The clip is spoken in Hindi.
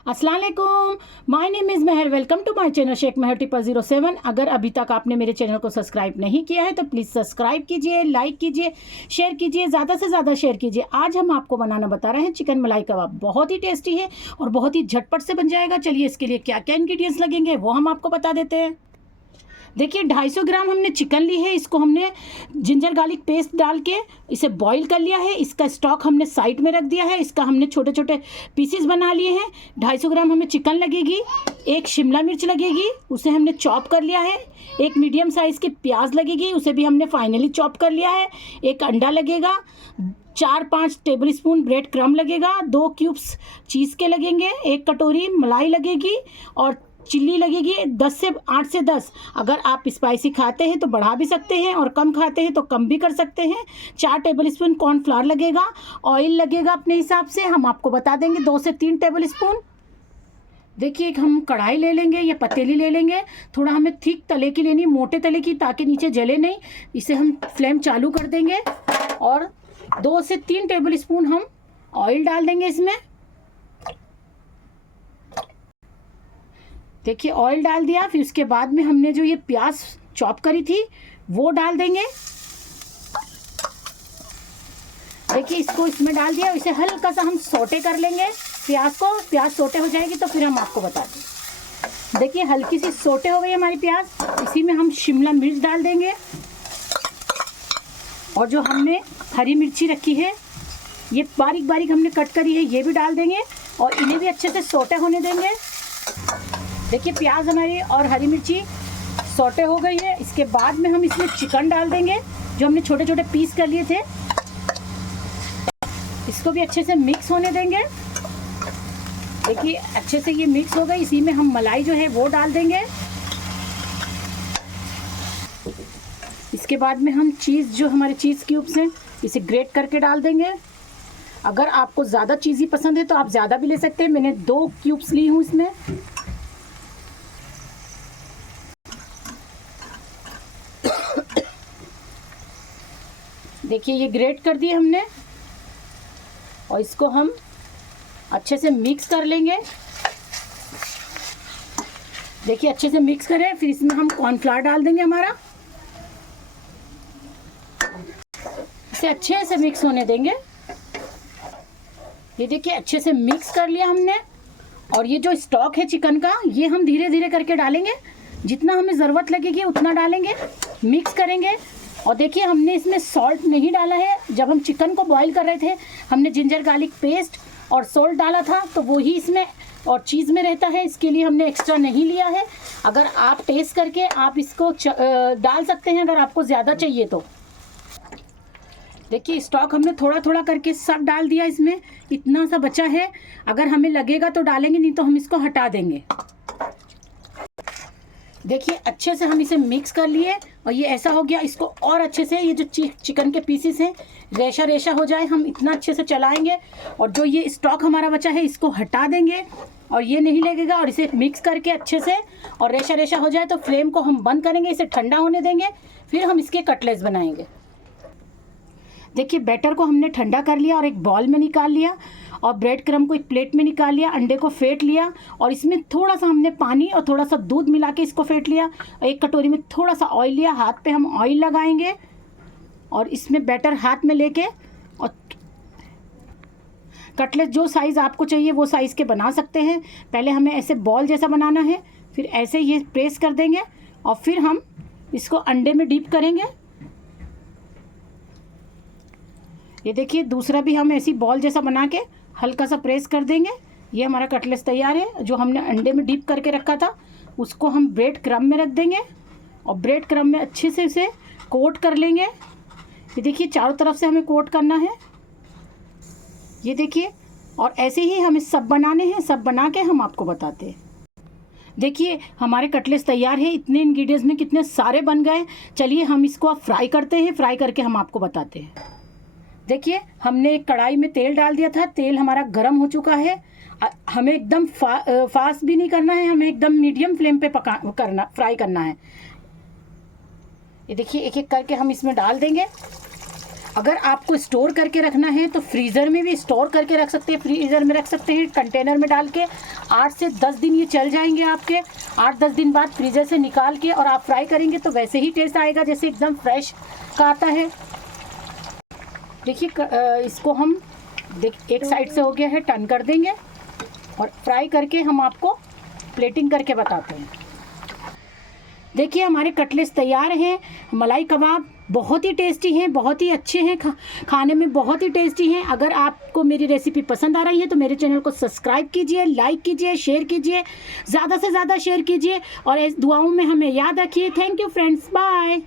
अस्सलाम वालेकुम, my name is Mehar. Welcome to my channel Shaikh Mehar टिप्पा 07। अगर अभी तक आपने मेरे चैनल को सब्सक्राइब नहीं किया है तो प्लीज़ सब्सक्राइब कीजिए, लाइक कीजिए, शेयर कीजिए, ज़्यादा से ज़्यादा शेयर कीजिए। आज हम आपको बनाना बता रहे हैं चिकन मलाई कबाब। बहुत ही टेस्टी है और बहुत ही झटपट से बन जाएगा। चलिए इसके लिए क्या क्या इंग्रेडिएंट्स लगेंगे वो हम आपको बता देते हैं। देखिए 250 ग्राम हमने चिकन ली है। इसको हमने जिंजर गार्लिक पेस्ट डाल के इसे बॉईल कर लिया है। इसका स्टॉक हमने साइड में रख दिया है। इसका हमने छोटे छोटे पीसेस बना लिए हैं। 250 ग्राम हमें चिकन लगेगी। एक शिमला मिर्च लगेगी, उसे हमने चॉप कर लिया है। एक मीडियम साइज़ की प्याज लगेगी, उसे भी हमने फाइनली चॉप कर लिया है। एक अंडा लगेगा। 4-5 टेबल स्पून ब्रेड क्रम्ब लगेगा। 2 क्यूब्स चीज़ के लगेंगे। 1 कटोरी मलाई लगेगी और चिल्ली लगेगी 8 से 10। अगर आप स्पाइसी खाते हैं तो बढ़ा भी सकते हैं और कम खाते हैं तो कम भी कर सकते हैं। 4 टेबल स्पून कॉर्नफ्लावर लगेगा। ऑयल लगेगा अपने हिसाब से, हम आपको बता देंगे 2 से 3 टेबल स्पून। देखिए एक हम कढ़ाई ले लेंगे या पतीली ले लेंगे। थोड़ा हमें थिक तले की लेनी, मोटे तले की, ताकि नीचे जले नहीं। इसे हम फ्लेम चालू कर देंगे और 2 से 3 टेबल स्पून हम ऑयल डाल देंगे इसमें। देखिए ऑयल डाल दिया। फिर उसके बाद में हमने जो ये प्याज चॉप करी थी वो डाल देंगे। देखिए इसको इसमें डाल दिया। इसे हल्का सा हम सोटे कर लेंगे प्याज को। प्याज सोटे हो जाएगी तो फिर हम आपको बता दें। देखिए हल्की सी सोटे हो गई हमारी प्याज। इसी में हम शिमला मिर्च डाल देंगे और जो हमने हरी मिर्ची रखी है ये बारीक बारीक हमने कट करी है, ये भी डाल देंगे और इन्हें भी अच्छे से सोटे होने देंगे। देखिए प्याज हमारी और हरी मिर्ची सौटे हो गई है। इसके बाद में हम इसमें चिकन डाल देंगे जो हमने छोटे छोटे पीस कर लिए थे। इसको भी अच्छे से मिक्स होने देंगे। देखिए अच्छे से ये मिक्स हो गई। इसी में हम मलाई जो है वो डाल देंगे। इसके बाद में हम चीज़, जो हमारे चीज़ क्यूब्स हैं, इसे ग्रेट करके डाल देंगे। अगर आपको ज़्यादा चीज़ी पसंद है तो आप ज़्यादा भी ले सकते हैं। मैंने 2 क्यूब्स ली हूँ इसमें। देखिए ये ग्रेट कर दिए हमने और इसको हम अच्छे से मिक्स कर लेंगे। देखिए अच्छे से मिक्स करें। फिर इसमें हम कॉर्नफ्लावर डाल देंगे हमारा। इसे अच्छे से मिक्स होने देंगे। ये देखिए अच्छे से मिक्स कर लिया हमने। और ये जो स्टॉक है चिकन का, ये हम धीरे धीरे करके डालेंगे। जितना हमें ज़रूरत लगेगी उतना डालेंगे, मिक्स करेंगे। और देखिए हमने इसमें सॉल्ट नहीं डाला है। जब हम चिकन को बॉईल कर रहे थे हमने जिंजर गार्लिक पेस्ट और सॉल्ट डाला था, तो वो ही इसमें और चीज़ में रहता है। इसके लिए हमने एक्स्ट्रा नहीं लिया है। अगर आप टेस्ट करके आप इसको डाल सकते हैं अगर आपको ज़्यादा चाहिए तो। देखिए स्टॉक हमने थोड़ा थोड़ा करके सब डाल दिया इसमें। इतना सा बचा है, अगर हमें लगेगा तो डालेंगे, नहीं तो हम इसको हटा देंगे। देखिए अच्छे से हम इसे मिक्स कर लिए और ये ऐसा हो गया। इसको और अच्छे से, ये जो चिकन के पीसेस हैं रेशा रेशा हो जाए, हम इतना अच्छे से चलाएंगे। और जो ये स्टॉक हमारा बचा है इसको हटा देंगे और ये नहीं लगेगा। और इसे मिक्स करके अच्छे से और रेशा रेशा हो जाए तो फ्लेम को हम बंद करेंगे, इसे ठंडा होने देंगे। फिर हम इसके कटलेट्स बनाएंगे। देखिए बैटर को हमने ठंडा कर लिया और एक बॉल में निकाल लिया और ब्रेड क्रम्ब को एक प्लेट में निकाल लिया। अंडे को फेंट लिया और इसमें थोड़ा सा हमने पानी और थोड़ा सा दूध मिला के इसको फेंट लिया। एक कटोरी में थोड़ा सा ऑयल लिया, हाथ पे हम ऑयल लगाएंगे और इसमें बैटर हाथ में लेके और कटलेट जो साइज़ आपको चाहिए वो साइज़ के बना सकते हैं। पहले हमें ऐसे बॉल जैसा बनाना है, फिर ऐसे ये प्रेस कर देंगे और फिर हम इसको अंडे में डीप करेंगे। ये देखिए दूसरा भी हम ऐसी बॉल जैसा बना के हल्का सा प्रेस कर देंगे। ये हमारा कटलेट्स तैयार है। जो हमने अंडे में डीप करके रखा था उसको हम ब्रेड क्रम्ब में रख देंगे और ब्रेड क्रम्ब में अच्छे से इसे कोट कर लेंगे। ये देखिए चारों तरफ से हमें कोट करना है। ये देखिए, और ऐसे ही हमें सब बनाने हैं। सब बना के हम आपको बताते हैं। देखिए हमारे कटलेट्स तैयार है। इतने इंग्रेडिएंट्स में कितने सारे बन गए। चलिए हम इसको अब फ्राई करते हैं। फ्राई करके हम आपको बताते हैं। देखिए हमने एक कढ़ाई में तेल डाल दिया था। तेल हमारा गर्म हो चुका है। हमें एकदम फास्ट भी नहीं करना है, हमें एकदम मीडियम फ्लेम पे फ्राई करना है। ये देखिए एक एक करके हम इसमें डाल देंगे अगर आपको स्टोर करके रखना है तो फ्रीज़र में भी स्टोर करके रख सकते हैं, फ्रीज़र में रख सकते हैं कंटेनर में डाल के। 8 से 10 दिन ये चल जाएंगे आपके। 8-10 दिन बाद फ्रीज़र से निकाल के और आप फ्राई करेंगे तो वैसे ही टेस्ट आएगा जैसे एकदम फ्रेश का आता है। देखिए इसको हम एक साइड से हो गया है, टर्न कर देंगे और फ्राई करके हम आपको प्लेटिंग करके बताते हैं। देखिए हमारे कटलेट्स तैयार हैं। मलाई कबाब बहुत ही टेस्टी हैं, बहुत ही अच्छे हैं, खाने में बहुत ही टेस्टी हैं। अगर आपको मेरी रेसिपी पसंद आ रही है तो मेरे चैनल को सब्सक्राइब कीजिए, लाइक कीजिए, शेयर कीजिए, ज़्यादा से ज़्यादा शेयर कीजिए और इस दुआओं में हमें याद रखिए। Thank you friends, bye.